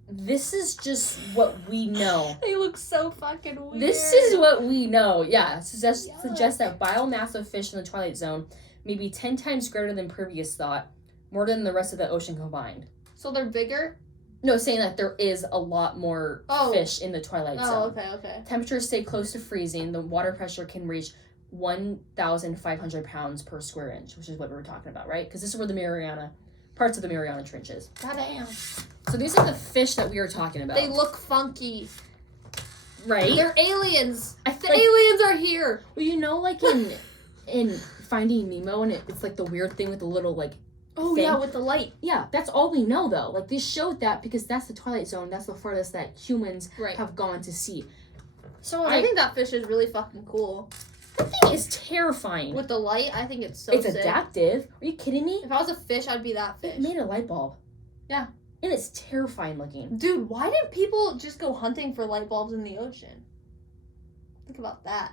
this is just what we know. They look so fucking weird. This is what we know. Yeah, suggests Yuck. that biomass of fish in the Twilight Zone may be 10 times greater than previous thought, more than the rest of the ocean combined. So they're bigger? No, saying that there is a lot more fish in the Twilight Zone. Okay. Temperatures stay close to freezing. The water pressure can reach 1,500 pounds per square inch, which is what we were talking about, right? Because this is where parts of the Mariana Trench is. Goddamn. So these are the fish that we are talking about. They look funky. right? They're aliens. I The feel like, aliens are here. well, you know, like in Finding Nemo, and it's like the weird thing with the little like. Oh thing. yeah, with the light. Yeah, that's all we know though. Like they showed that because that's the Twilight Zone. That's the farthest that humans Right. have gone to see. So I think that fish is really fucking cool. that thing is terrifying. With the light, I think it's so It's sick. adaptive. Are you kidding me? If I was a fish, I'd be that fish. It made a light bulb. Yeah. And it's terrifying looking. Dude, why didn't people just go hunting for light bulbs in the ocean? Think about that.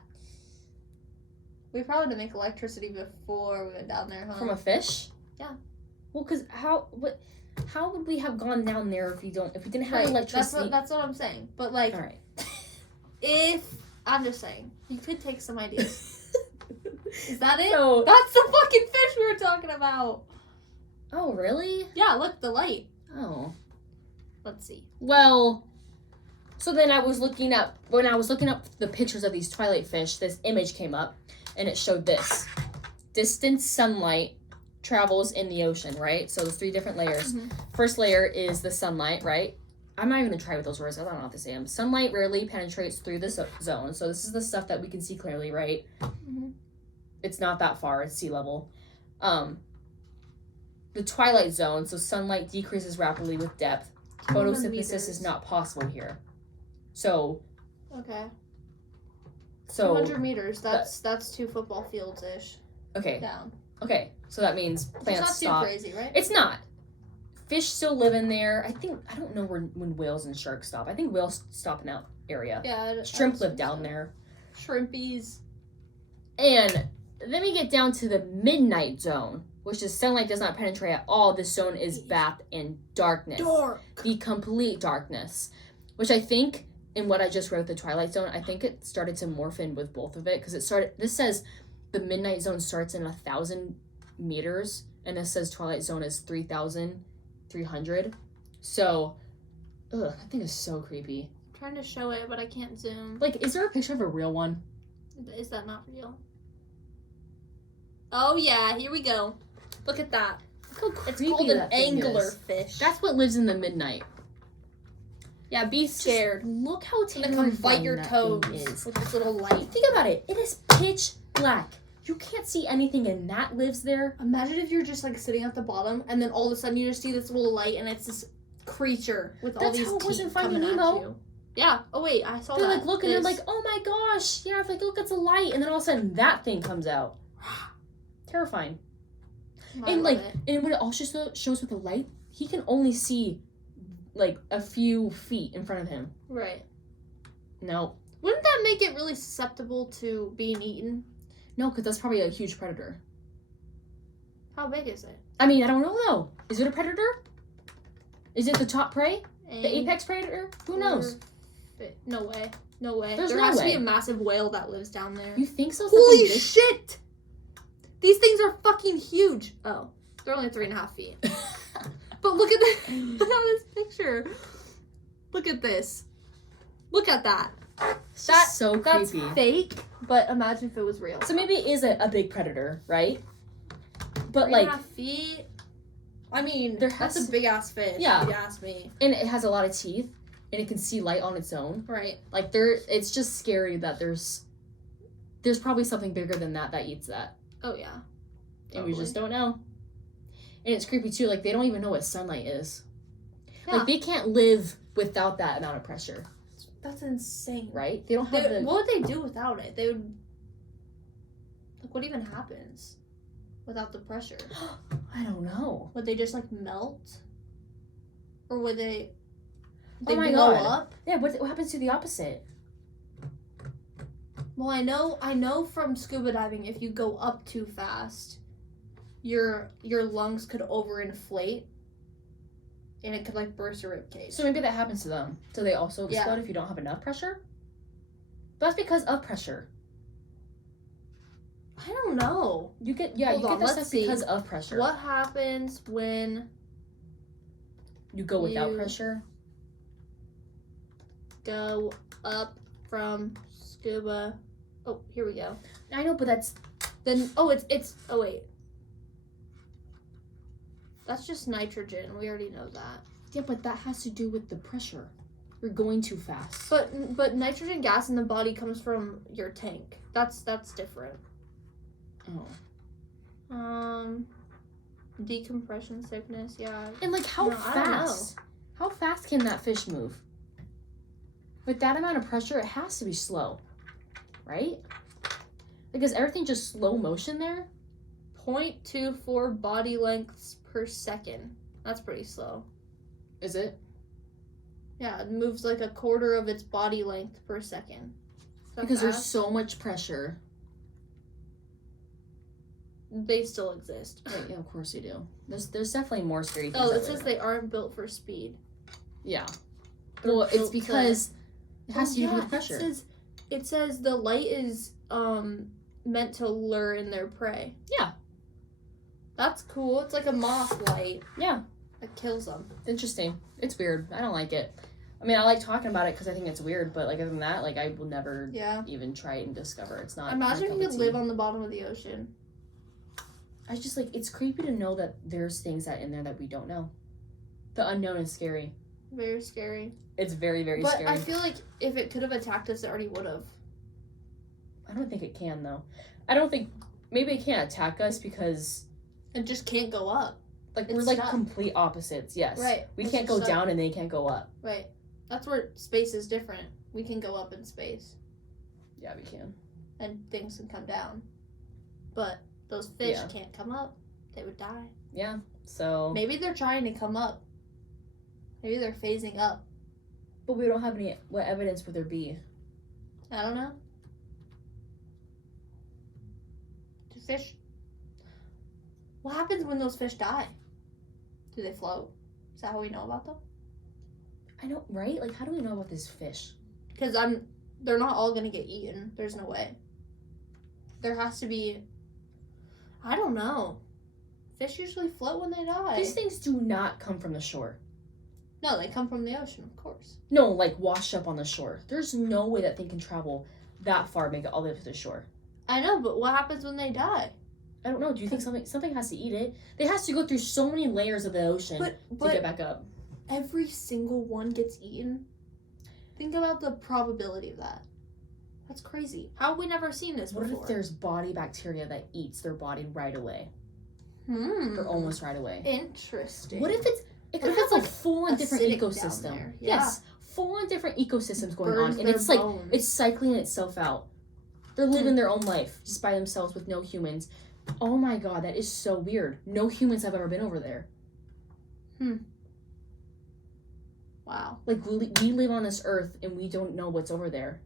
We probably had to make electricity before we went down there, huh? From a fish? Yeah. Well, cause how would we have gone down there if we didn't have Right, electricity? That's what I'm saying. But like, All right. if I'm just saying, you could take some ideas. Is that it? So- That's the fucking fish we were talking about. Oh, really? Yeah, look, the light. Oh. Let's see. Well, so then when I was looking up the pictures of these twilight fish, this image came up and it showed this. Distant sunlight travels in the ocean, right? So there's 3 different layers. Mhm. First layer is the sunlight, right? I'm not even gonna try with those words. I don't know how to say them. Sunlight rarely penetrates through the zone. So this is the stuff that we can see clearly, right? Mhm. It's not that far. It's sea level. The twilight zone, so sunlight decreases rapidly with depth. 200 Photosynthesis meters. is not possible here. So Okay. so 200 meters. That's 2 football fields ish okay. down. Okay. So that means It's plants not too stop. crazy, right? It's not. Fish still live in there. I don't know when whales and sharks stop. I think whales stop in that area. Yeah. Shrimp live down there. Shrimpies. And then we get down to the midnight zone, which is sunlight does not penetrate at all. This zone is bathed in darkness. Dark. The complete darkness. Which I think, in what I just read with the Twilight Zone, I think it started to morph in with both of it. Because this says the midnight zone starts in 1,000 meters. And it says Twilight Zone is 3,300. So, that thing is so creepy. I'm trying to show it, but I can't zoom. Like, is there a picture of a real one? Is that not real? Oh yeah, here we go. Look at that. Look how It's creepy called an that thing angler is. fish. That's what lives in the midnight. Yeah, be scared. Look how It's gonna come bite your toes thing is. with this little light. Think about it. It is pitch black. You can't see anything, and that lives there. Imagine if you're just like sitting at the bottom, and then all of a sudden you just see this little light, and it's this creature with all That's these how it was in teeth Finding coming Nemo. at you. Yeah. Oh wait, I saw They're that. like looking, they're This. like, oh my gosh, yeah, like look, it's a light, and then all of a sudden that thing comes out. Terrifying. I And love like, it. and when it also shows with the light, he can only see like a few feet in front of him. Right. No, Wouldn't that make it really susceptible to being eaten? No, because that's probably a huge predator. How big is it? I mean, I don't know though. Is it a predator? Is it the top prey? The apex predator? Who knows? No way. No way. There's there no has to way. be a massive whale that lives down there. You think so? Holy Something big? shit! These things are fucking huge. Oh, they're only 3.5 feet. But look at this. Look at this picture. Look at this. Look at that. That's so That's creepy. fake. But imagine if it was real. So maybe it is a big predator, right? But 3.5 like, feet. I mean, There that's has- a big ass fish. Yeah. If you ask me. and it has a lot of teeth, and it can see light on its own. Right. Like it's just scary that there's probably something bigger than that eats that, Oh yeah. and we just don't know. And it's creepy too. Like they don't even know what sunlight is. Yeah. Like they can't live without that amount of pressure, That's insane. right? They don't have the. What would they do without it? They would. Like, what even happens without the pressure? I don't know. Would they just like melt, or would they? Oh my blow God. up? Yeah, what happens to the opposite? Well, I know from scuba diving, if you go up too fast, your lungs could overinflate, and it could like burst a rib cage. So maybe that happens to them. So they also Yeah. explode if you don't have enough pressure. But that's because of pressure. I don't know. You get Hold you on, get this let's stuff see. because of pressure. What happens when You go without You- pressure. go up from scuba? Oh, here we go. I know, but that's Then it's oh wait. That's just nitrogen. We already know that. yeah, but that has to do with the pressure. You're going too fast. But nitrogen gas in the body comes from your tank. That's different. Oh. Decompression sickness, yeah. And like how No, I don't know. fast? How fast can that fish move? With that amount of pressure, it has to be slow, right? Because everything just slow motion there. 0.24 body lengths per second. That's pretty slow. Is it? Yeah, it moves like a quarter of its body length per second. Is that Because there's fast? so much pressure. They still exist. Yeah, of course you do. There's definitely more scary things. Oh, out it says there. they aren't built for speed. Yeah. They're Well, it's built to- because it has to do with It pressure. says the light is meant to lure in their prey. Yeah. That's cool. It's like a moth light. Yeah. That kills them. Interesting. It's weird. I don't like it. I mean, I like talking about it because I think it's weird, but like other than that, like I will never Yeah. even try it and discover. It's not. Imagine my if cup you of could tea. live on the bottom of the ocean. I just like it's creepy to know that there's things that in there that we don't know. The unknown is scary. Very scary. It's very, very But scary. I feel like if it could have attacked us, it already would have. I don't think it can though. I don't think maybe it can't attack us because It just can't go up. like It's we're like stuck. complete opposites. Yes. Right. We It's can't just go stuck. down and they can't go up. Right. That's where space is different. We can go up in space Yeah, we can. and things can come down. But those fish Yeah. can't come up. They would die. Yeah. So. Maybe they're trying to come up. Maybe they're phasing up. But we don't have any. What evidence would there be? I don't know. Do fish... What happens when those fish die? Do they float? Is that how we know about them? I don't. Right? Like, how do we know about this fish? Because they're not all gonna get eaten. There's no way. There has to be... I don't know. Fish usually float when they die. These things do not come from the shore. No, they come from the ocean, of course. No, like washed up on the shore. There's no way that thing can travel that far, make it all the way up to the shore. I know, but what happens when they die? I don't know. Do you think something has to eat it? They has to go through so many layers of the ocean to get But back up. every single one gets eaten. Think about the probability of that. That's crazy. How have we never seen this What before? if there's body bacteria that eats their body right away, or Hmm. almost right away? Interesting. What if it What could if have it's, like like, full on different acidic down ecosystem? there? Yeah. Yes, full on different ecosystems going Burns on, and their it's like bones. it's cycling itself out. They're living their own life just by themselves with no humans. Oh my god, that is so weird. No humans have ever been over there. Wow. Like we live on this earth and we don't know what's over there.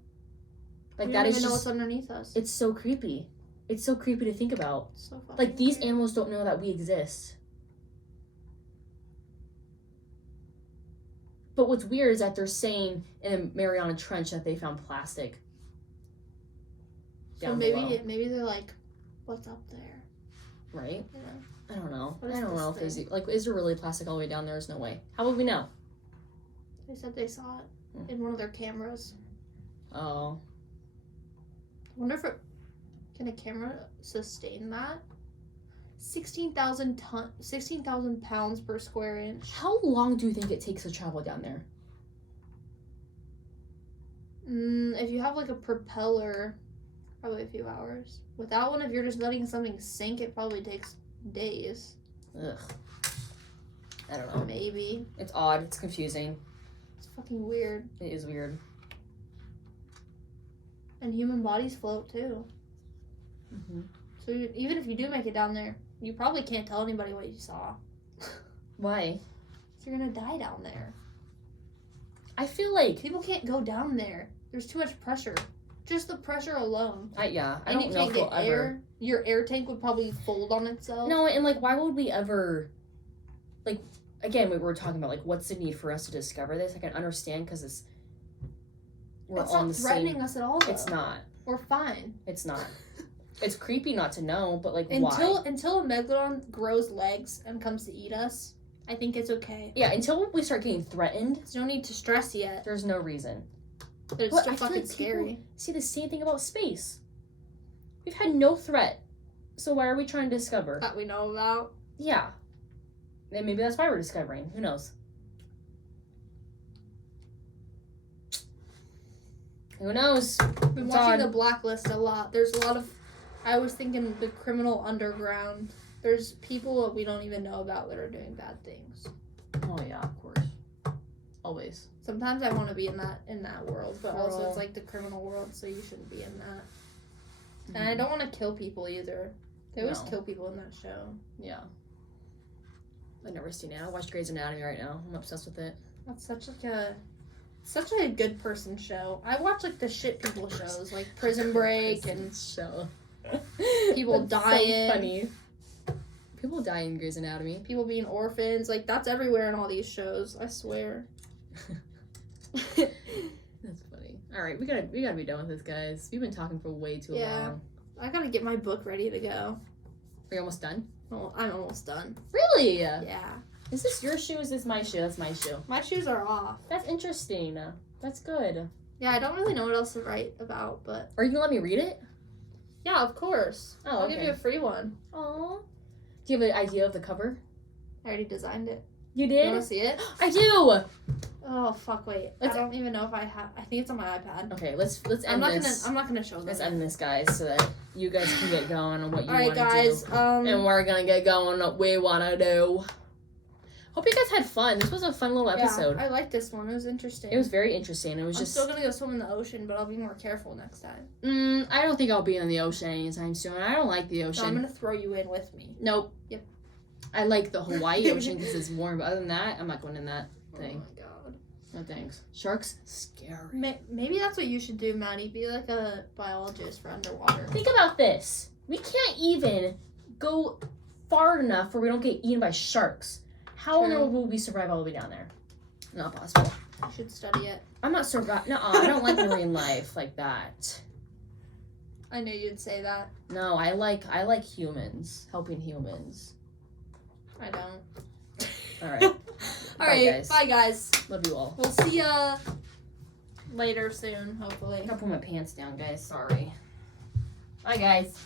Like We that don't is even know just. what's underneath us. It's so creepy. It's so creepy to think about. So fucking Like these weird. animals don't know that we exist. But what's weird is that they're saying in the Mariana Trench that they found plastic. So Down maybe below. maybe they're like, what's up there? Right? You know? I don't know. What is I don't this know if there's thing? like, is there really plastic all the way down there? There's no way. How would we know? They said they saw it in one of their cameras. Oh, I wonder if can a camera sustain that? 16,000 pounds per square inch. how long do you think it takes to travel down there? If you have like a propeller, probably a few hours. Without one, if you're just letting something sink, it probably takes days. Ugh. I don't know. Maybe. It's odd. It's confusing. It's fucking weird. It is weird. And human bodies float too. Mm-hmm. So even if you do make it down there, you probably can't tell anybody what you saw. Why? So you're gonna die down there. I feel like People can't go down there. There's too much pressure. Just the pressure alone. I And don't you know can't if we'll get ever. air. Your air tank would probably fold on itself. No, and like, why would we ever? Like, again, we were talking about like, what's the need for us to discover this? I can understand because we're it's on not the threatening same. us at all. Though. It's not. We're fine. It's not. It's creepy not to know, but like, Until why? until a megalodon grows legs and comes to eat us, I think it's okay. Yeah, until we start getting threatened, There's no need to stress yet. there's no reason. But it's But still I feel fucking like scary. people see the same thing about space. We've had no threat, so why are we trying to discover? That we know about. Yeah, and maybe that's why we're discovering. Who knows? Who knows? Been It's watching odd. The Blacklist a lot. There's a lot of. I was thinking the criminal underground. There's people that we don't even know about that are doing bad things. Oh yeah, of course. Always. Sometimes I want to be in that world, but also Girl. it's like the criminal world, so you shouldn't be in that. And I don't want to kill people either. They always No. kill people in that show. Yeah. I've never seen it. I watch Grey's Anatomy right now. I'm obsessed with it. That's such a good person show. I watch like the shit people shows, like Prison Break and show. People That's dying. So funny. People die in Grey's Anatomy. people being orphans. Like that's everywhere in all these shows. I swear. That's funny. All right, we gotta be done with this, guys. We've been talking for way too Yeah. long. I gotta get my book ready to go. Are you almost done? Well, I'm almost done. Really? Yeah. Is this your shoe? Is this my shoe? That's my shoe. My shoes are off. That's interesting. That's good. Yeah, I don't really know what else to write about, but Are you gonna let me read it? yeah, of course. Oh, I'll give okay. you a free one. Aw. Do you have an idea of the cover? I already designed it. You You did? wanna see it? I do. Oh fuck! Wait, Let's- I don't even know if I have. I think it's on my iPad. Okay, let's I'm end not this. gonna show them. Let's end this, guys, so that you guys can get going on what you All right, want to guys. do. And we're gonna get going on what we want to do. Hope you guys had fun. This was a fun little episode. Yeah, I like this one. It was interesting. It was very interesting. It was I'm just. still gonna go swim in the ocean, but I'll be more careful next time. I don't think I'll be in the ocean anytime soon. I don't like the So ocean. I'm gonna throw you in with me. Nope. Yep. I like the Hawaii ocean because it's warm, but other than that, I'm not going in that thing. Oh my god. No thanks. Sharks, scary. Maybe that's what you should do, Maddie. Be like a biologist for underwater. Think about this. We can't even go far enough where we don't get eaten by sharks. How in the True. world will we survive all the way down there? Not possible. You should study it. I'm not surviving. No, I don't like marine life like that. I knew you'd say that. No, I like humans, helping humans. I don't. All right. All Bye, right. guys. Bye, guys. Love you all. We'll see ya later soon, hopefully. I gotta put my pants down, guys. Sorry. Bye, guys.